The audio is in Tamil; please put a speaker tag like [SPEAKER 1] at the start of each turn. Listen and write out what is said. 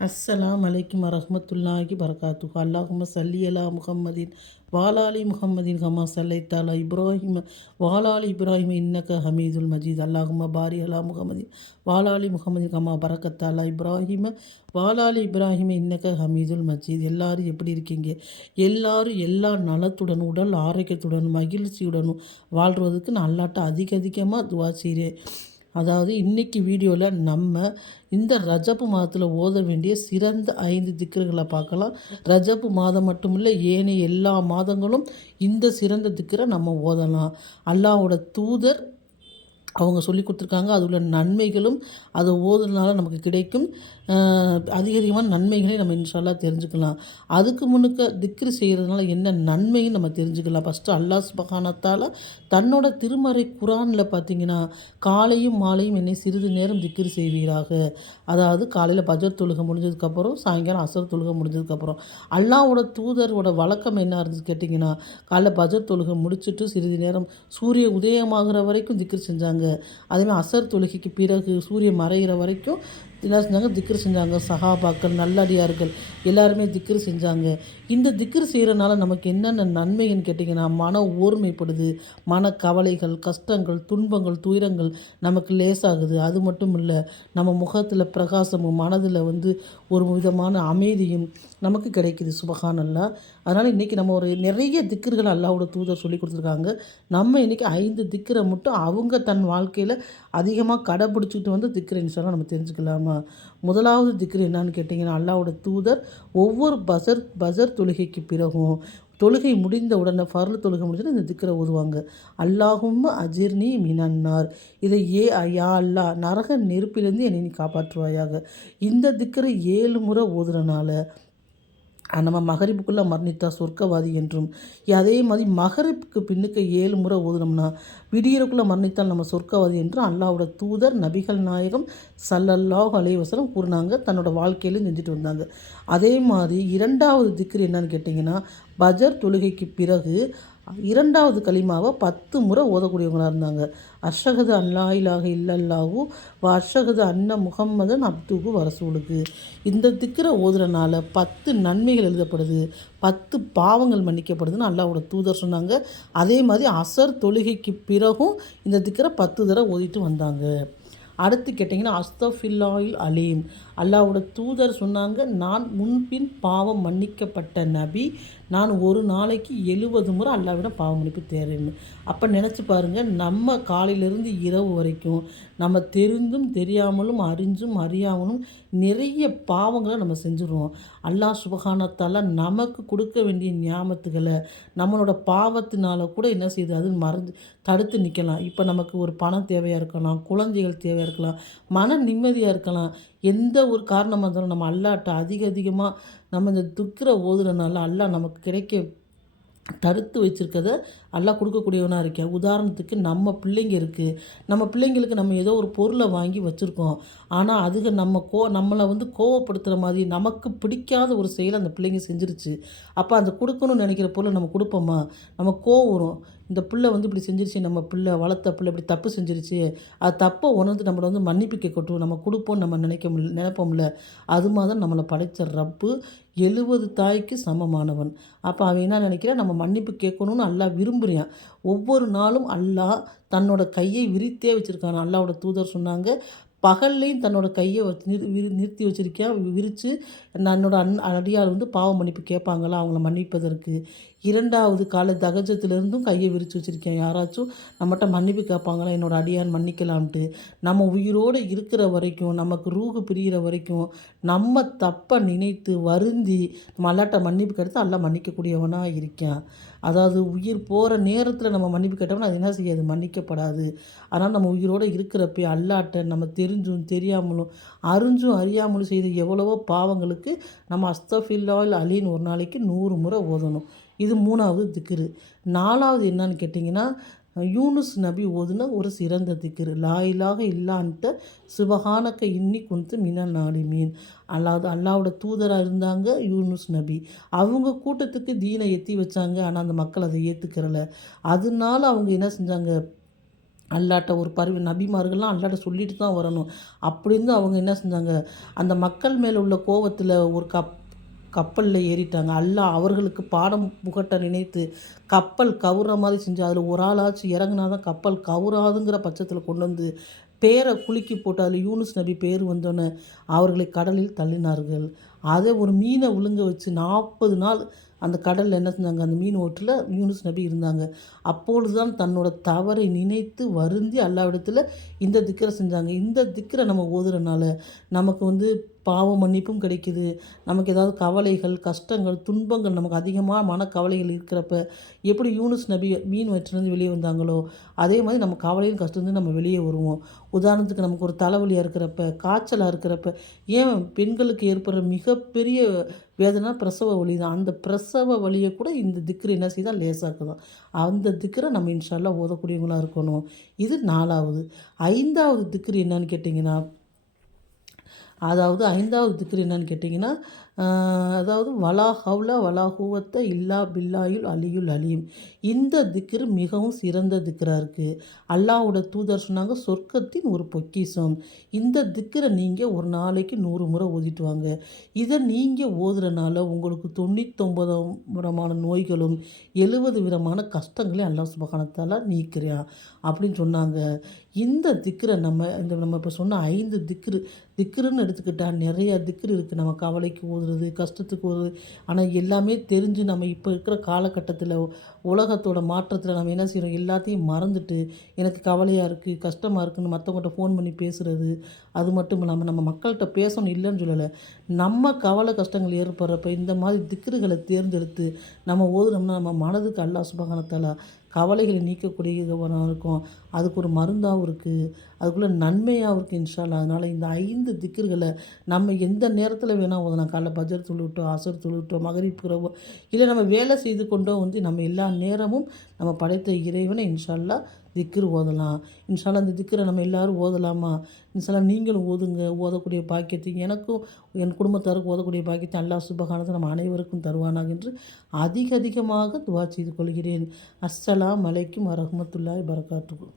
[SPEAKER 1] அஸ்ஸலாம் அலைக்கும் வரஹ்மத்துல்லாஹி பரகாத்துஹு அல்லாஹும சல்லி அலா முஹம்மதின் வாலாலி முஹம்மதின் ஹமா சல்லைத்தாலா இப்ராஹிம் வாலாலி இப்ராஹிம் இன்னக ஹமீதுல் மஜீத். அல்லாஹும பாரி அலா முகமதின் வாலாலி முகமதின் ஹமா பரக்கத்தாலா இப்ராஹிம வாலாலி இப்ராஹிம் இன்னக ஹமீதுல் மஜீத். எல்லாரும் எப்படி இருக்கீங்க? எல்லாரும் எல்லா நலத்துடன் உடல் ஆரோக்கியத்துடன் மகிழ்ச்சியுடனும் வாழ்கிறதுக்கு நான் அல்லாட்ட அதிக அதிகமாக துவா செய்கிறேன் அதாவது இன்றைக்கி வீடியோவில் நம்ம இந்த ரஜப்பு மாதத்தில் ஓத வேண்டிய சிறந்த ஐந்து திக்கர்களை பார்க்கலாம். ரஜப்பு மாதம் மட்டும் இல்லை ஏனைய எல்லா மாதங்களும் இந்த சிறந்த திக்கரை நம்ம ஓதலாம். அல்லாவோட தூதர் அவங்க சொல்லி கொடுத்துருக்காங்க. அது உள்ள நன்மைகளும் அதை ஓதுனால நமக்கு கிடைக்கும். அதிக அதிகமான நன்மைகளை நம்ம இன்ஷால்லா தெரிஞ்சுக்கலாம். அதுக்கு முன்னுக்க திக்ரு செய்கிறதுனால என்ன நன்மையும் நம்ம தெரிஞ்சுக்கலாம். ஃபஸ்ட்டு அல்லாஹ் சுபஹானத்தால் தன்னோட திருமறை குரானில் பார்த்தீங்கன்னா காலையும் மாலையும் என்னை சிறிது நேரம் திக்ரு செய்வீராக. அதாவது காலையில் பஜர் தொழுகை முடிஞ்சதுக்கப்புறம் சாயங்காலம் அசர் தொழுகை முடிஞ்சதுக்கப்புறம். அல்லாவோட தூதரோட வழக்கம் என்ன இருந்துச்சு கேட்டிங்கன்னா காலைல பஜர் தொழுகை முடிச்சுட்டு சிறிது நேரம் சூரிய உதயமாகிற வரைக்கும் திக்ரு செஞ்சாங்க. அதேமாதிரி அசர் தொழுகைக்கு பிறகு சூரியன் மறைகிற வரைக்கும் என்ன செஞ்சாங்க திக்ரு செஞ்சாங்க. சஹாபாக்கள் நல்லடியார்கள் எல்லாருமே திக்ரு செஞ்சாங்க. இந்த திக்ரு செய்கிறனால நமக்கு என்னென்ன நன்மைன்னு கேட்டிங்கன்னா மன ஓர்மைப்படுது மன கவலைகள் கஷ்டங்கள் துன்பங்கள் துயரங்கள் நமக்கு லேசாகுது. அது மட்டும் இல்லை நம்ம முகத்தில் பிரகாசமும் மனதில் வந்து ஒரு விதமான அமைதியும் நமக்கு கிடைக்குது சுபகானல்லா. அதனால் இன்றைக்கி நம்ம ஒரு நிறைய திக்கர்கள் அல்லாவோட தூதர் சொல்லி கொடுத்துருக்காங்க. நம்ம இன்றைக்கி ஐந்து திக்கரை மட்டும் அவங்க தன் வாழ்க்கையில் அதிகமாக கடைப்பிடிச்சிட்டு வந்து திக்கரை இன்ஷால்லாம் நம்ம தெரிஞ்சுக்கலாமா? முதலாவது திக்ரு என்னன்னு கேட்டிங்கன்னா அல்லாவோட தூதர் ஒவ்வொரு பசர் பசர் தொழுகைக்கு பிறகும் தொழுகை முடிந்த உடனே ஃபர்ல் தொழுகை முடிஞ்சது இந்த திக்கரை ஓதுவாங்க. அல்லாஹும் அஜிர்னி மினன்னார். இதை ஏ யா அல்லா நரக நெருப்பிலேருந்து என்னை நீ காப்பாற்றுவாயாக. இந்த திக்கரை ஏழு முறை ஓதுறனால நம்ம மகரிப்புக்குள்ளே மரணித்தா சொர்க்கவாதி என்றும் அதே மாதிரி மகரிப்புக்கு பின்னுக்கு ஏழு முறை ஓதுனோம்னா விடியறக்குள்ளே மரணித்தால் நம்ம சொர்க்கவாதி என்றும் அல்லாவோட தூதர் நபிகள் நாயகம் சல்லல்லாஹ் அலைவசலம் கூறினாங்க. தன்னோட வாழ்க்கையிலும் செஞ்சுட்டு வந்தாங்க. அதே மாதிரி இரண்டாவது திக்ரு என்னன்னு கேட்டிங்கன்னா பஜர் தொழுகைக்கு பிறகு இரண்டாவது களிமாவை பத்து முறை ஓதக்கூடியவங்களாக இருந்தாங்க. அஷகது அல்லா இலாக இல்லல்லாஹூ வ அஷகது அன்ன முகம்மதன் அப்துகு வரசூலுக்கு. இந்த திக்கரை ஓதுறனால பத்து நன்மைகள் எழுதப்படுது. பத்து பாவங்கள் மன்னிக்கப்படுதுன்னு அல்லாவோட தூதர் சொன்னாங்க. அதே மாதிரி அசர் தொழுகைக்கு பிறகும் இந்த திக்கரை பத்து தடவை ஓதிட்டு வந்தாங்க. அடுத்து கேட்டிங்கன்னா அஸ்தஃபில்லாயில் அலீம். அல்லாவோட தூதர் சொன்னாங்க நான் முன்பின் பாவம் மன்னிக்கப்பட்ட நபி. நான் ஒரு நாளைக்கு எழுபது முறை அல்லாவிடம் பாவம் மன்னிப்பு தேடுறேன்னு அப்போ நினச்சி பாருங்கள் நம்ம காலையிலேருந்து இரவு வரைக்கும் நம்ம தெரிந்தும் தெரியாமலும் அறிஞ்சும் அறியாமலும் நிறைய பாவங்களை நம்ம செஞ்சுருவோம். அல்லாஹ் சுபகானத்தால் நமக்கு கொடுக்க வேண்டிய ஞாபகத்துகளை நம்மளோட பாவத்தினால கூட என்ன செய்யுது அது மறைஞ்சு தடுத்து நிற்கலாம் இப்போ நமக்கு ஒரு பணம் தேவையாக இருக்கலாம் குழந்தைகள் தேவையாக இருக்கலாம். மன நிம்மதியாக இருக்கலாம். எந்த ஒரு காரணமாக இருந்தாலும் நம்ம அல்லாட்ட அதிக அதிகமாக நம்ம இந்த துக்கிற ஓதுறனால அல்லாஹ் நமக்கு கிடைக்க தடுத்து வச்சுருக்கத எல்லாம் கொடுக்கக்கூடியவனாக இருக்கேன் உதாரணத்துக்கு நம்ம பிள்ளைங்க இருக்குது நம்ம பிள்ளைங்களுக்கு நம்ம ஏதோ ஒரு பொருளை வாங்கி வச்சுருக்கோம். ஆனால் அதுக நம்ம கோ நம்மளை வந்து கோவப்படுத்துகிற மாதிரி நமக்கு பிடிக்காத ஒரு செயலை அந்த பிள்ளைங்க செஞ்சிருச்சு. அப்போ அந்த கொடுக்கணும்னு நினைக்கிற பொருளை நம்ம கொடுப்போமா? நம்ம கோவம் வரும். இந்த பிள்ளை வந்து இப்படி செஞ்சிருச்சு நம்ம பிள்ளை வளர்த்த பிள்ளை இப்படி தப்பு செஞ்சிருச்சு. அது தப்பை உணர்ந்து நம்மளை வந்து மன்னிப்பு கேட்கட்டும் நம்ம கொடுப்போம்னு நம்ம நினைக்க முடியல நினைப்போம்ல. அது மாதிரி நம்மளை படைத்த ரப்பு எழுபது தாய்க்கு சமமானவன். அப்போ அவன் என்ன நினைக்கிறான்? நம்ம மன்னிப்பு கேட்கணும்னு அல்லாஹ் விரும்புகிறான் ஒவ்வொரு நாளும் அல்லாஹ் தன்னோட கையை விரித்தே வச்சுருக்கான். அல்லாவோட தூதர் சொன்னாங்க பகல்லையும் தன்னோட கையை வச்சு நிறு நிறுத்தி வச்சுருக்கேன் விரித்து என்னோட அன் அடியார் வந்து பாவ மன்னிப்பு கேட்பாங்களா? அவங்கள மன்னிப்பதற்கு. இரண்டாவது கால தகஜத்திலிருந்தும் கையை விரித்து வச்சுருக்கேன். யாராச்சும் நம்மகிட்ட மன்னிப்பு கேட்பாங்களா? என்னோட அடியான் மன்னிக்கலாம்ட்டு. நம்ம உயிரோடு இருக்கிற வரைக்கும் நமக்கு ரூகு பிரிகிற வரைக்கும் நம்ம தப்பை நினைத்து வருந்தி நம்ம அல்லாட்ட மன்னிப்பு கெடுத்து அல்ல மன்னிக்கக்கூடியவனாக இருக்கேன். அதாவது உயிர் போகிற நேரத்தில் நம்ம மன்னிப்பு கேட்டோம்னா அது என்ன செய்யாது? மன்னிக்கப்படாது. ஆனால் நம்ம உயிரோடு இருக்கிறப்ப அல்லாட்ட நம்ம தெரிஞ்சும் தெரியாமலும் அறிஞ்சும் அறியாமலும் செய்த எவ்வளவோ பாவங்களுக்கு நம்ம அஸ்தஃபில்லால் அலின்னு ஒரு நாளைக்கு நூறு முறை ஓதணும். இது மூணாவது திக்ரு. நாலாவது என்னன்னு கேட்டிங்கன்னா யூனுஸ் நபி ஓதுன ஒரு சிறந்த திக்ரு. லாயிலாக இல்லான்ட்ட சுபஹானக்க இன்னி குந்து நாடி மீன் அல்லாது அல்லாவோட தூதராக இருந்தாங்க யூனுஸ் நபி. அவங்க கூட்டத்துக்கு தீனை எத்தி வச்சாங்க ஆனால் அந்த மக்கள் அதை ஏற்றுக்கிறல அதனால அவங்க என்ன செஞ்சாங்க? அல்லாட்ட ஒரு பருவ நபிமார்கள்லாம் அல்லாட்ட சொல்லிட்டு தான் வரணும். அப்படின்னு அவங்க என்ன செஞ்சாங்க? அந்த மக்கள் மேலே உள்ள கோவத்தில் ஒரு கப் கப்பலில் ஏறிட்டாங்க. அல்லாஹ் அவர்களுக்கு பாடம் புகட்ட நினைத்து கப்பல் கவுற மாதிரி செஞ்சு அதில் ஒரு ஆளாச்சும் இறங்கினா தான் கப்பல் கவுறாதுங்கிற பட்சத்தில் கொண்டு வந்து பேரை குலுக்கி போட்டு அதில் யூனுஸ் நபி பேர் வந்தோன்னே அவர்களை கடலில் தள்ளினார்கள். அதை ஒரு மீனை விழுங்க வச்சு நாற்பது நாள் அந்த கடலில் என்ன செஞ்சாங்க? அந்த மீன் ஓட்டில் யூனுஸ் நபி இருந்தாங்க. அப்பொழுது தான் தன்னோட தவறை நினைத்து வருந்தி அல்லாவிடத்தில் இந்த திக்கரை செஞ்சாங்க. இந்த திக்கரை நம்ம ஓதுறனால நமக்கு வந்து பாவ மன்னிப்பும் கிடைக்கிது. நமக்கு ஏதாவது கவலைகள் கஷ்டங்கள் துன்பங்கள் நமக்கு அதிகமாக மனக்கவலைகள் இருக்கிறப்ப எப்படி யூனுஸ் நபி மீன் வயிற்றுலேருந்து வெளியே வந்தாங்களோ அதே மாதிரி நம்ம கவலையும் கஷ்டம் நம்ம வெளியே வருவோம். உதாரணத்துக்கு நமக்கு ஒரு தலைவலியாக இருக்கிறப்ப காய்ச்சலாக இருக்கிறப்ப ஏன் பெண்களுக்கு ஏற்படுற மிகப்பெரிய வேதனை பிரசவ வலி தான். அந்த பிரசவ வலியை கூட இந்த திக்ரு என்ன செய்தால் லேசாக்குதான் அந்த திக்கரை நம்ம இன்ஷால்லாம் ஓதக்கூடியவங்களாக இருக்கணும். இது நாலாவது. ஐந்தாவது திக்ரு என்னன்னு கேட்டிங்கன்னா அதாவது ஐந்தாவது திக்ரு என்னன்னு கேட்டிங்கன்னா அதாவது வலா ஹவுலா வலா ஹூவத்த இல்லா பில்லாயுல் அலியுல் அலீம். இந்த திக்ரு மிகவும் சிறந்த திக்ராக இருக்குது அல்லாவோட தூதர் சொன்னாங்க சொர்க்கத்தின் ஒரு பொக்கிசம் இந்த திக்கரை நீங்கள் ஒரு நாளைக்கு நூறு முறை ஓதிட்டு வாங்க. இதை நீங்கள் ஓதுறனால உங்களுக்கு தொண்ணூத்தொம்பது விதமான நோய்களும் எழுபது விதமான கஷ்டங்களையும் அல்லா சுபகானத்தால் நீக்கிறான். அப்படின்னு சொன்னாங்க. இந்த திக்கரை நம்ம இந்த நம்ம இப்போ சொன்ன ஐந்து திக்ரு திக்ருன்னு எடுத்துக்கிட்டால் நிறையா திக்ரு இருக்குது நம்ம கவலைக்கு ஓதுறது கஷ்டத்துக்கு ஓதுறது ஆனால் எல்லாமே தெரிஞ்சு நம்ம இப்போ இருக்கிற காலகட்டத்தில் உலகத்தோட மாற்றத்தில் நம்ம என்ன செய்கிறோம் எல்லாத்தையும் மறந்துட்டு எனக்கு கவலையாக இருக்குது கஷ்டமாக இருக்குதுன்னு மற்றவங்கள்ட்ட ஃபோன் பண்ணி பேசுகிறது அது மட்டும் இல்லாமல் நம்ம மக்கள்கிட்ட பேசணும் இல்லைன்னு சொல்லலை. நம்ம கவலை கஷ்டங்கள் ஏற்படுறப்ப இந்த மாதிரி திக்ருகளை தேர்ந்தெடுத்து நம்ம ஓதுனோம்னா நம்ம மனதுக்கு அல்லா சுபகானத்தால் கவலைகளை நீக்கக்கூடியவனாக இருக்கும். அதுக்கு ஒரு மருந்தாகவும் இருக்குது அதுக்குள்ளே நன்மையாகவும் இருக்குது இன்ஷால்லா அதனால் இந்த ஐந்து திக்கர்களை நம்ம எந்த நேரத்தில் வேணால் ஓதலாம். காலைல பஜர் தொழுவிட்டோம் அசர் தொழுவிட்டோம் மகரிப்புறவோ இல்லை நம்ம வேலை செய்து கொண்டோ வந்து நம்ம எல்லா நேரமும் நம்ம படைத்த இறைவனை இன்ஷால்லா திக்ரு ஓதலாம். இன்ஷால்லா அந்த திக்கரை நம்ம எல்லோரும் ஓதலாமா? இன்ஷால்லா நீங்களும் ஓதுங்க. ஓதக்கூடிய பாக்கியத்தை எனக்கும் என் குடும்பத்தாருக்கும் ஓதக்கூடிய பாக்கியத்தை அல்லா சுபகானத்தை நம்ம அனைவருக்கும் தருவானாக என்று அதிக அதிகமாக துவா செய்து கொள்கிறேன். அஸ்ஸலாம் அலைக்கும் வரமத்துல்லாய் பரகாத்துக்கும்